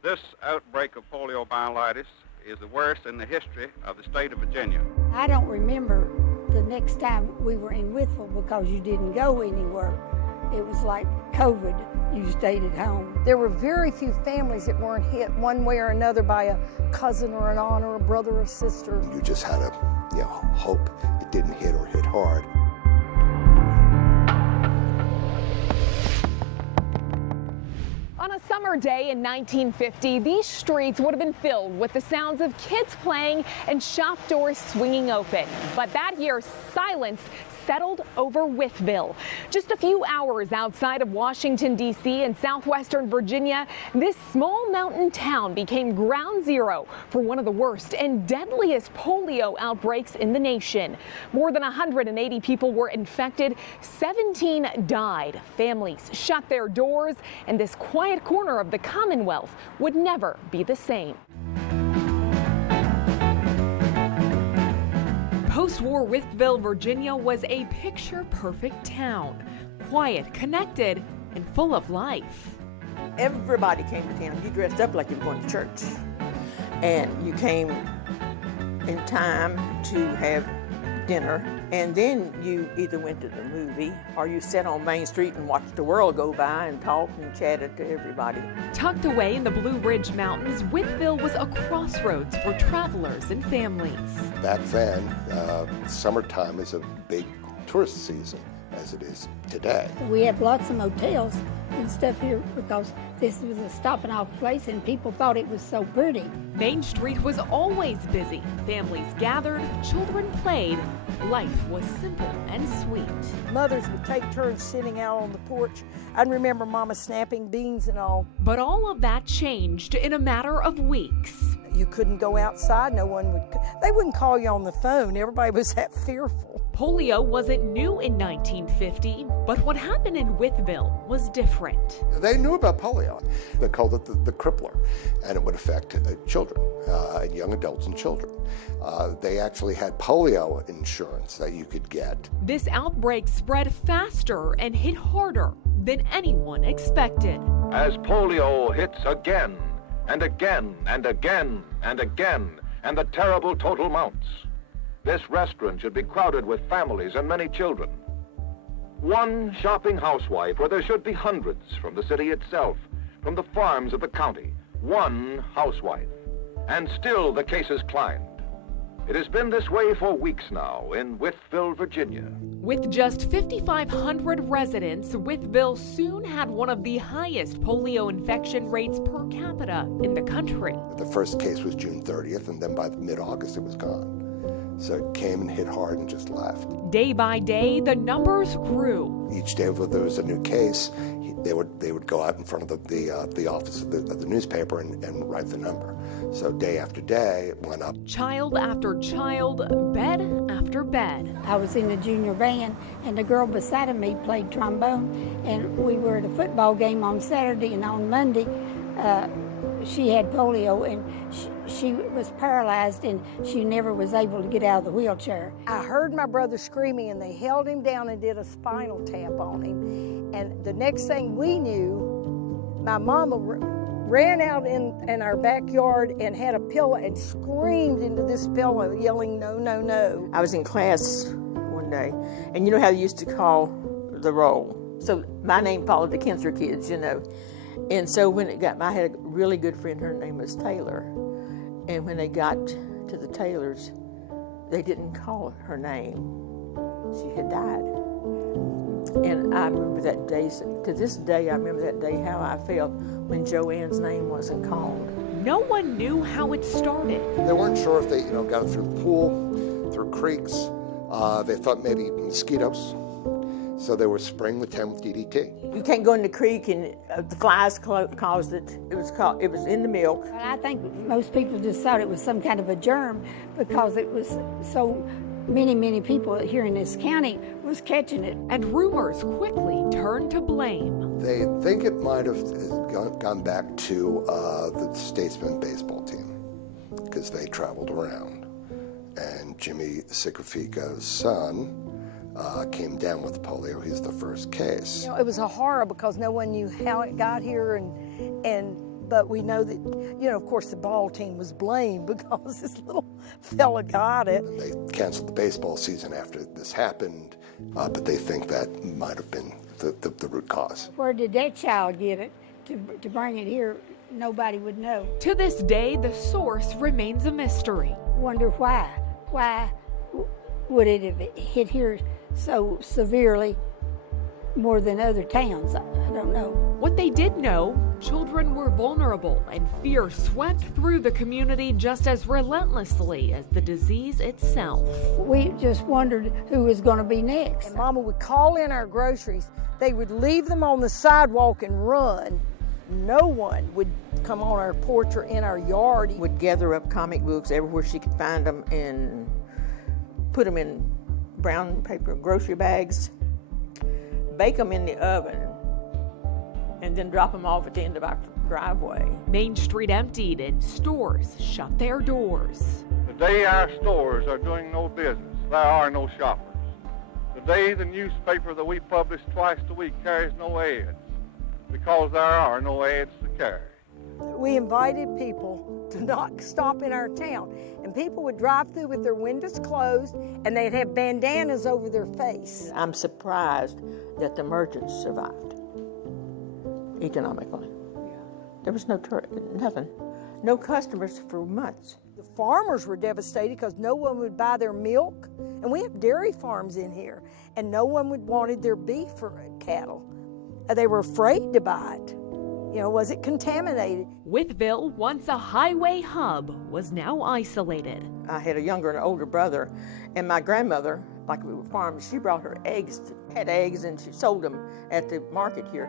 This outbreak of poliomyelitis is the worst in the history of the state of Virginia. I don't remember the next time we were in Wytheville because you didn't go anywhere. It was like COVID, you stayed at home. There were very few families that weren't hit one way or another by a cousin or an aunt or a brother or sister. You just had to hope it didn't hit or hit hard. On a summer day in 1950, these streets would have been filled with the sounds of kids playing and shop doors swinging open. But that year, silence settled over Wytheville. Just a few hours outside of Washington, D.C. in southwestern Virginia, this small mountain town became ground zero for one of the worst and deadliest polio outbreaks in the nation. More than 180 people were infected, 17 died. Families shut their doors, and this quiet corner of the Commonwealth would never be the same. Post-war Wytheville, Virginia was a picture-perfect town. Quiet, connected, and full of life. Everybody came to town. You dressed up like you were going to church. And you came in time to have dinner. And then you either went to the movie or you sat on Main Street and watched the world go by and talked and chatted to everybody. Tucked away in the Blue Ridge Mountains, Wytheville was a crossroads for travelers and families. Back then, summertime is a big tourist season, as it is today. We have lots of motels and stuff here because this was a stopping off place and people thought it was so pretty. Main Street was always busy. Families gathered, children played. Life was simple and sweet. Mothers would take turns sitting out on the porch. I remember Mama snapping beans and all. But all of that changed in a matter of weeks. You couldn't go outside. They wouldn't call you on the phone. Everybody was that fearful. Polio wasn't new in 1950, but what happened in Wytheville was different. They knew about polio. They called it the crippler, and it would affect children, young adults and children. They actually had polio insurance that you could get. This outbreak spread faster and hit harder than anyone expected. As polio hits again and again and again and again, and the terrible total mounts, this restaurant should be crowded with families and many children. One shopping housewife where there should be hundreds from the city itself, from the farms of the county. One housewife. And still the cases climbed. It has been this way for weeks now in Wytheville, Virginia. With just 5,500 residents, Wytheville soon had one of the highest polio infection rates per capita in the country. The first case was June 30th, and then by mid-August it was gone. So it came and hit hard and just left. Day by day, the numbers grew. Each day when there was a new case, they would go out in front of the office of the newspaper and write the number. So day after day, it went up. Child after child, bed after bed. I was in the junior band and the girl beside of me played trombone, and we were at a football game on Saturday, and on Monday she had polio and she was paralyzed and she never was able to get out of the wheelchair. I heard my brother screaming and they held him down and did a spinal tap on him. And the next thing we knew, my mama ran out in our backyard and had a pillow and screamed into this pillow yelling, "No, no, no." I was in class one day, and you know how they used to call the roll. So my name followed the Kinser kids, And so when I had a really good friend, her name was Taylor. And when they got to the Taylors, they didn't call her name. She had died. And I remember that day, to this day, I remember that day how I felt when Joanne's name wasn't called. No one knew how it started. They weren't sure if they got it through the pool, through creeks. They thought maybe mosquitoes. So they were spraying the town with DDT. You can't go in the creek and the flies caused it. It was in the milk. And I think most people just thought it was some kind of a germ because it was so many people here in this county was catching it. And rumors quickly turned to blame. They think it might have gone back to the Statesman baseball team because they traveled around. And Jimmy Sicofico's son came down with polio. He's the first case. It was a horror because no one knew how it got here, and But we know that, you know, of course the ball team was blamed because this little fella got it. They canceled the baseball season after this happened, but they think that might have been the root cause. Where did that child get it to bring it here? Nobody would know. To this day, the source remains a mystery. Wonder why. Why would it have hit here so severely more than other towns? I don't know. What they did know, children were vulnerable and fear swept through the community just as relentlessly as the disease itself. We just wondered who was going to be next. And Mama would call in our groceries. They would leave them on the sidewalk and run. No one would come on our porch or in our yard. Would gather up comic books everywhere she could find them and put them in brown paper grocery bags, bake them in the oven, and then drop them off at the end of our driveway. Main Street emptied and stores shut their doors. The day our stores are doing no business, there are no shoppers. The day the newspaper that we publish twice a week carries no ads, because there are no ads to carry. We invited people to not stop in our town, and people would drive through with their windows closed, and they'd have bandanas over their face. I'm surprised that the merchants survived economically. There was nothing, no customers for months. The farmers were devastated because no one would buy their milk, and we have dairy farms in here, and no one wanted their beef or cattle. They were afraid to buy it. You know, was it contaminated? Wytheville, once a highway hub, was now isolated. I had a younger and older brother, and my grandmother, like we were farmers, she brought her eggs, had eggs, and she sold them at the market here.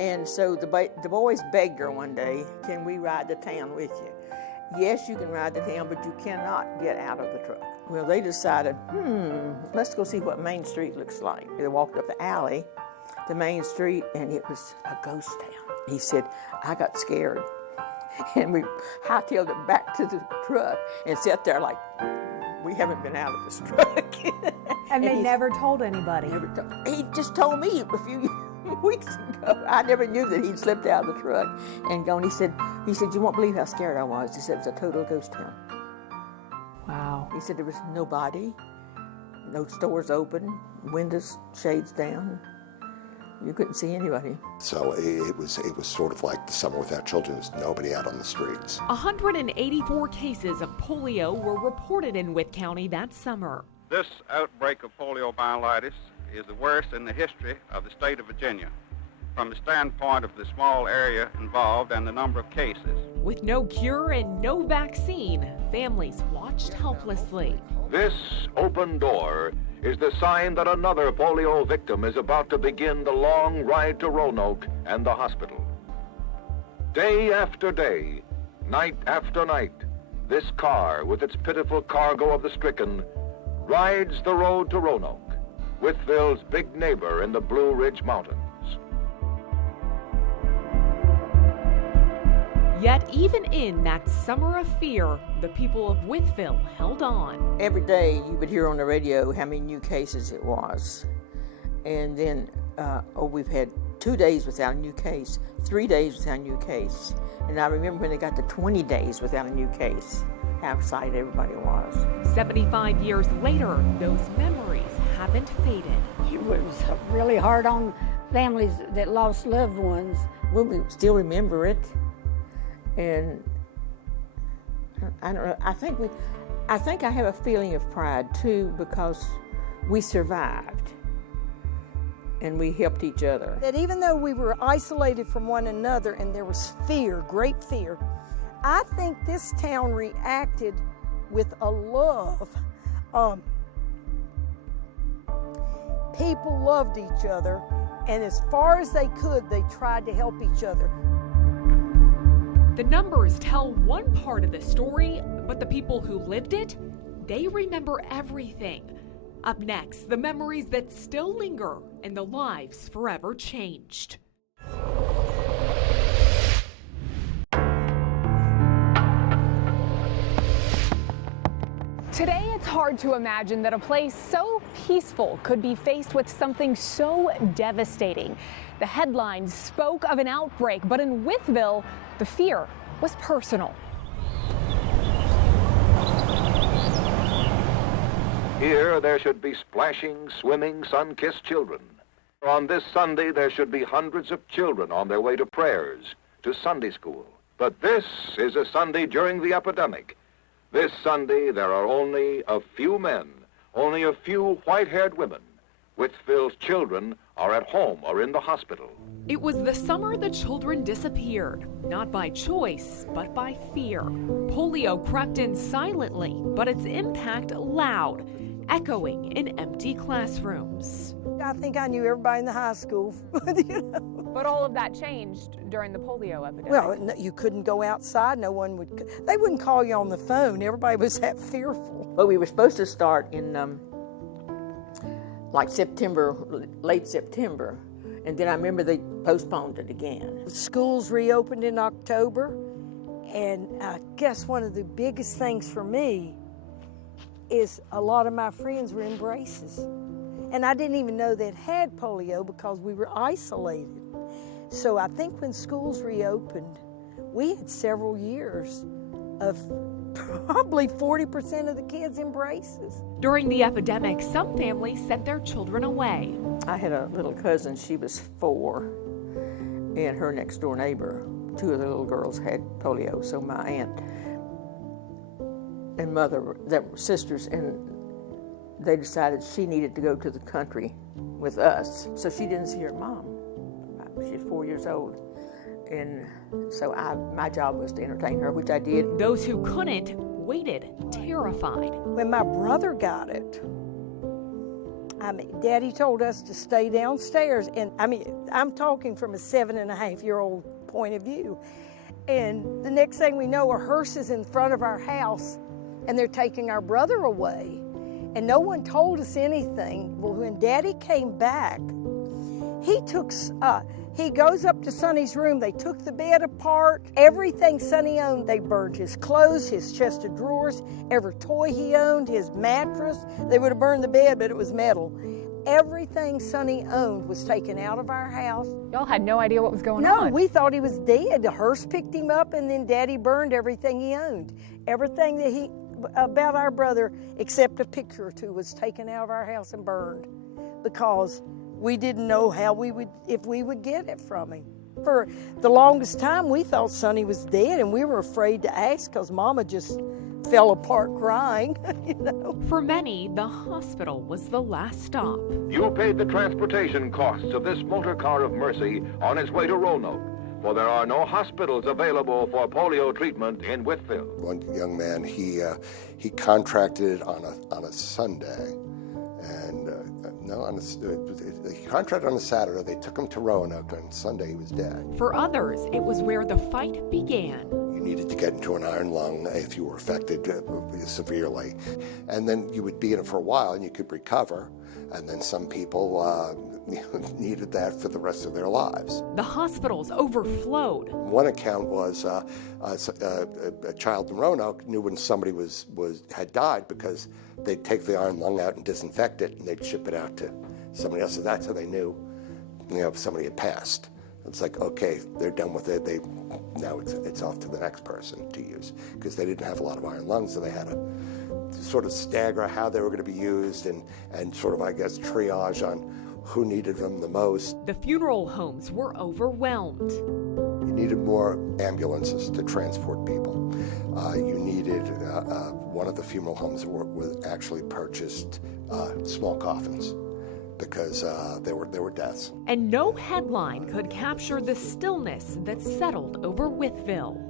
And so the boys begged her one day, "Can we ride to town with you?" "Yes, you can ride to town, but you cannot get out of the truck." Well, they decided, let's go see what Main Street looks like. They walked up the alley to Main Street, and it was a ghost town. He said, "I got scared." And we hightailed it back to the truck and sat there like, we haven't been out of this truck. And they never told anybody? He just told me a few weeks ago. I never knew that he'd slipped out of the truck and gone. He said, "You won't believe how scared I was." He said it was a total ghost town. Wow. He said there was nobody, no stores open, windows, shades down. You couldn't see anybody. So it was sort of like the summer without children. There was nobody out on the streets. 184 cases of polio were reported in Wythe County that summer. This outbreak of poliomyelitis is the worst in the history of the state of Virginia, from the standpoint of the small area involved and the number of cases. With no cure and no vaccine, families watched helplessly. This open door is the sign that another polio victim is about to begin the long ride to Roanoke and the hospital. Day after day, night after night, this car, with its pitiful cargo of the stricken, rides the road to Roanoke, Wytheville's big neighbor in the Blue Ridge Mountains. Yet even in that summer of fear, the people of Wytheville held on. Every day you would hear on the radio how many new cases it was. And then, we've had 2 days without a new case, 3 days without a new case. And I remember when they got to 20 days without a new case, how excited everybody was. 75 years later, those memories haven't faded. It was really hard on families that lost loved ones. Well, we still remember it. And I don't know, I think I have a feeling of pride too, because we survived and we helped each other. That even though we were isolated from one another and there was fear, great fear, I think this town reacted with a love. People loved each other, and as far as they could, they tried to help each other. The numbers tell one part of the story, but the people who lived it, they remember everything. Up next, the memories that still linger and the lives forever changed. Today, it's hard to imagine that a place so peaceful could be faced with something so devastating. The headlines spoke of an outbreak, but in Wytheville, The fear was personal. Here there should be splashing, swimming, sun-kissed children. On this Sunday there should be hundreds of children on their way to prayers, to Sunday school. But this is a Sunday during the epidemic. This Sunday there are only a few men, only a few white-haired women. Wytheville's children are at home or in the hospital. It was the summer the children disappeared, not by choice, but by fear. Polio crept in silently, but its impact loud, echoing in empty classrooms. I think I knew everybody in the high school. You know? But all of that changed during the polio epidemic. Well, you couldn't go outside. No one would. They wouldn't call you on the phone. Everybody was that fearful. But we were supposed to start in like September, late September. And then I remember they postponed it again. Schools reopened in October. And I guess one of the biggest things for me is a lot of my friends were in braces. And I didn't even know they'd had polio because we were isolated. So I think when schools reopened, we had several years of probably 40% of the kids in braces. During the epidemic, some families sent their children away. I had a little cousin, she was 4, and her next door neighbor, 2 of the little girls had polio, so my aunt and mother, that were sisters, and they decided she needed to go to the country with us, so she didn't see her mom. She was 4 years old, and so my job was to entertain her, which I did. Those who couldn't waited, terrified. When my brother got it, Daddy told us to stay downstairs, and I'm talking from a 7.5-year-old point of view. And the next thing we know, a hearse is in front of our house, and they're taking our brother away. And no one told us anything. Well, when Daddy came back, he goes up to Sonny's room. They took the bed apart. Everything Sonny owned, they burned. His clothes, his chest of drawers, every toy he owned, his mattress. They would have burned the bed, but it was metal. Everything Sonny owned was taken out of our house. Y'all had no idea what was going on. No, we thought he was dead. The hearse picked him up, and then Daddy burned everything he owned. Everything that about our brother, except a picture or two, was taken out of our house and burned because we didn't know if we would get it from him. For the longest time, we thought Sonny was dead, and we were afraid to ask because Mama just fell apart crying, you know. For many, the hospital was the last stop. You paid the transportation costs of this motor car of mercy on its way to Roanoke, for there are no hospitals available for polio treatment in Wytheville. One young man, he contracted it on a Sunday, and he contracted on a Saturday. They took him to Roanoke, and Sunday he was dead. For others, it was where the fight began. You needed to get into an iron lung if you were affected severely, and then you would be in it for a while, and you could recover. And then some people needed that for the rest of their lives. The hospitals overflowed. One account was a child in Roanoke knew when somebody had died because they'd take the iron lung out and disinfect it, and they'd ship it out to somebody else. So that's how they knew, somebody had passed. It's like, okay, they're done with it. Now it's off to the next person to use because they didn't have a lot of iron lungs, so they had to sort of stagger how they were going to be used and sort of, I guess, triage on who needed them the most. The funeral homes were overwhelmed. You needed more ambulances to transport people. You needed, one of the funeral homes was actually purchased small coffins because there were deaths. And no headline could capture the stillness that settled over Wytheville.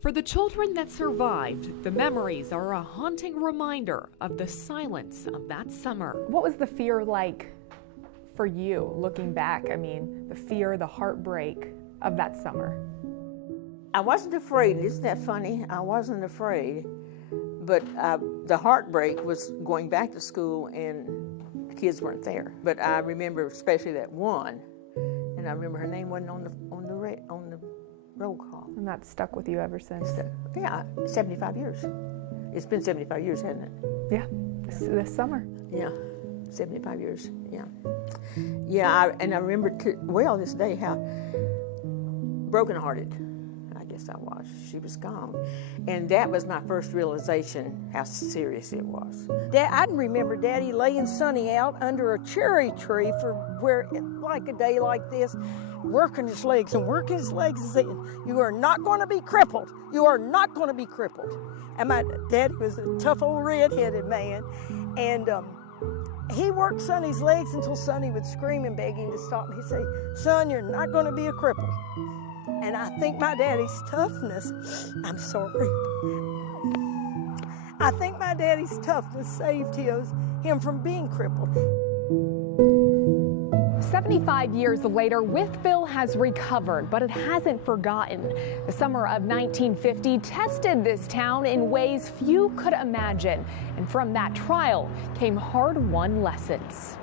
For the children that survived, the memories are a haunting reminder of the silence of that summer. What was the fear like for you looking back? I mean, the fear, the heartbreak of that summer. I wasn't afraid. Isn't that funny? I wasn't afraid. But the heartbreak was going back to school and the kids weren't there. But I remember especially that one, and I remember her name wasn't on the roll call. And that's stuck with you ever since? Yeah, 75 years. It's been 75 years, hasn't it? Yeah, this summer. Yeah. 75 years, yeah. Yeah, and I remember this day how brokenhearted I guess I was. She was gone. And that was my first realization how serious it was. I remember Daddy laying Sonny out under a cherry tree like a day like this, working his legs and saying, "You are not going to be crippled. You are not going to be crippled." And my daddy was a tough old red-headed man. And he worked Sonny's legs until Sonny would scream and beg him to stop. He'd say, "Son, you're not going to be a cripple." And I think my daddy's toughness, I think my daddy's toughness saved him from being crippled. 75 years later, Wytheville has recovered, but it hasn't forgotten. The summer of 1950 tested this town in ways few could imagine. And from that trial came hard-won lessons.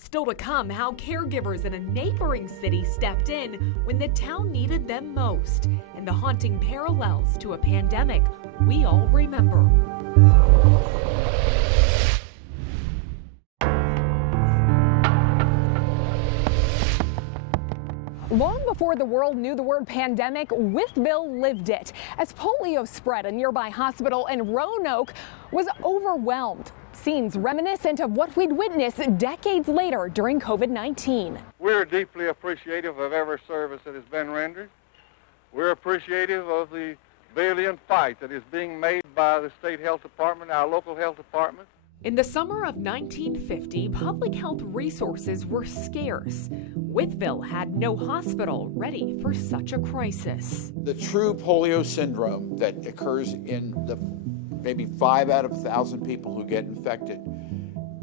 Still to come, how caregivers in a neighboring city stepped in when the town needed them most, and the haunting parallels to a pandemic we all remember. Long before the world knew the word pandemic, Wytheville lived it, as polio spread a nearby hospital in Roanoke was overwhelmed. Scenes reminiscent of what we'd witnessed decades later during COVID-19. We're deeply appreciative of every service that has been rendered. We're appreciative of the valiant fight that is being made by the state health department, our local health department. In the summer of 1950, public health resources were scarce. Wytheville had no hospital ready for such a crisis. The true polio syndrome that occurs in the maybe 5 out of 1,000 people who get infected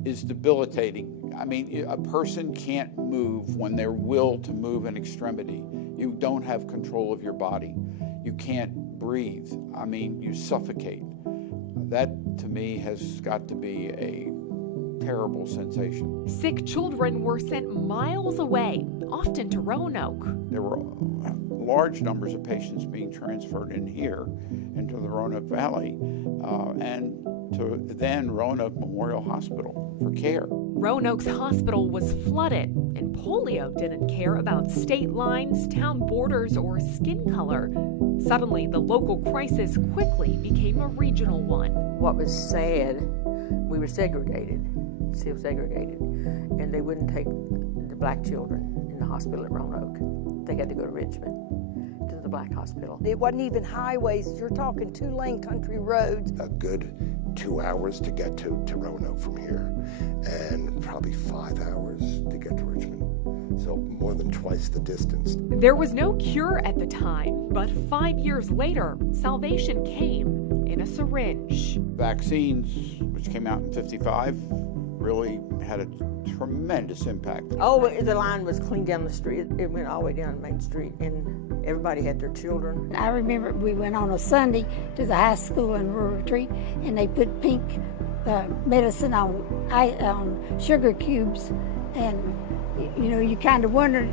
is debilitating. I mean, a person can't move when their will to move an extremity. You don't have control of your body. You can't breathe. I mean, you suffocate. That, to me, has got to be a terrible sensation. Sick children were sent miles away, often to Roanoke. There were large numbers of patients being transferred in here into the Roanoke Valley and to then Roanoke Memorial Hospital for care. Roanoke's hospital was flooded, and polio didn't care about state lines, town borders, or skin color. Suddenly, the local crisis quickly became a regional one. What was sad, we were segregated, still segregated, and they wouldn't take the black children in the hospital at Roanoke. They had to go to Richmond, to the black hospital. It wasn't even highways. You're talking 2-lane country roads. A good 2 hours to get to Roanoke from here, and probably 5 hours to get to Richmond. So more than twice the distance. There was no cure at the time, but 5 years later, salvation came in a syringe. Vaccines, which came out in '55, really had a tremendous impact. Oh, the line was clean down the street. It went all the way down Main Street, and everybody had their children. I remember we went on a Sunday to the high school in Rural Retreat, and they put pink medicine on sugar cubes, and you know, you kind of wondered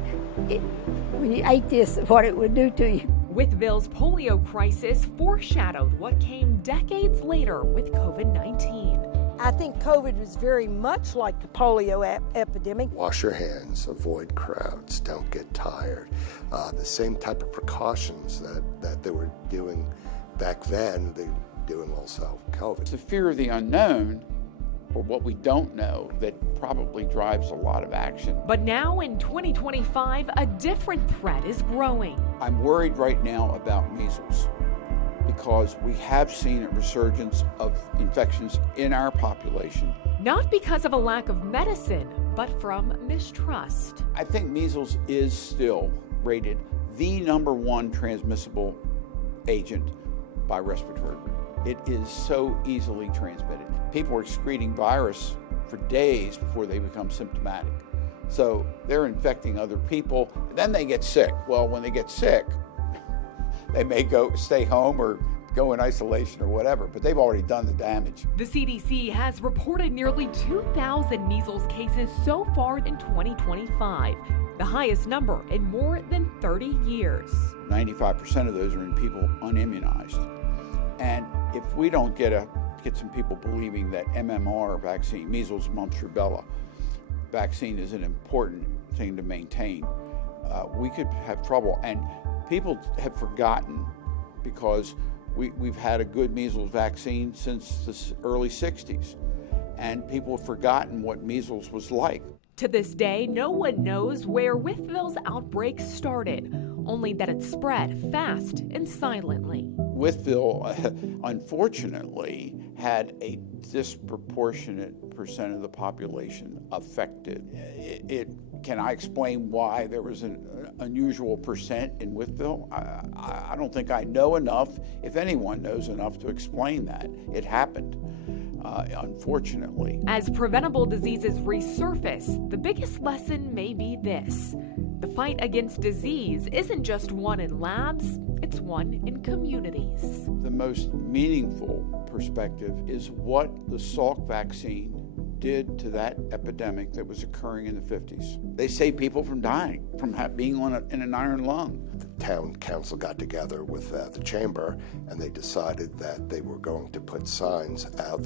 when you ate this what it would do to you. Wytheville's polio crisis foreshadowed what came decades later with COVID-19. I think COVID was very much like the polio epidemic. Wash your hands, avoid crowds, don't get tired. The same type of precautions that they were doing back then, they're doing also COVID. It's the fear of the unknown, or what we don't know, that probably drives a lot of action. But now in 2025, a different threat is growing. I'm worried right now about measles because we have seen a resurgence of infections in our population. Not because of a lack of medicine, but from mistrust. I think measles is still rated the #1 transmissible agent by respiratory route. It is so easily transmitted. People are excreting virus for days before they become symptomatic. So they're infecting other people, and then they get sick. Well, when they get sick, they may stay home or go in isolation or whatever, but they've already done the damage. The CDC has reported nearly 2,000 measles cases so far in 2025, the highest number in more than 30 years. 95% of those are in people unimmunized. And if we don't get some people believing that MMR vaccine, measles, mumps, rubella, vaccine is an important thing to maintain, we could have trouble. And people have forgotten, because we've had a good measles vaccine since the early 60s, and people have forgotten what measles was like. To this day, no one knows where Wytheville's outbreak started, only that it spread fast and silently. Wytheville, unfortunately, had a disproportionate percent of the population affected. Can I explain why there was an unusual percent in Wytheville? I don't think I know enough, if anyone knows enough, to explain that. It happened, unfortunately. As preventable diseases resurface, the biggest lesson may be this: the fight against disease isn't just won in labs, it's won in communities. The most meaningful perspective is what the Salk vaccine did to that epidemic that was occurring in the 50s. They saved people from dying, from being in an iron lung. The town council got together with the chamber, and they decided that they were going to put signs out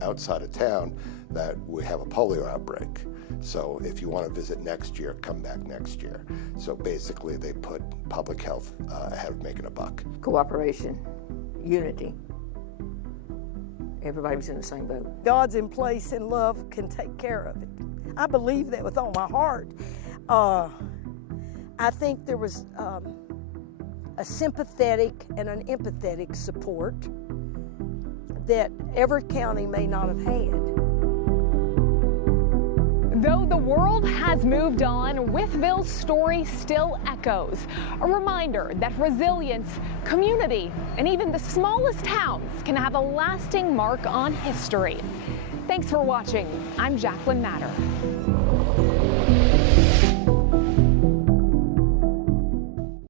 outside of town that we have a polio outbreak. So if you want to visit next year, come back next year. So basically they put public health ahead of making a buck. Cooperation, unity. Everybody was in the same boat. God's in place and love can take care of it. I believe that with all my heart. I think there was a sympathetic and an empathetic support that every county may not have had. Though the world has moved on, Wytheville's story still echoes. A reminder that resilience, community, and even the smallest towns can have a lasting mark on history. Thanks for watching. I'm Jacqueline Matter.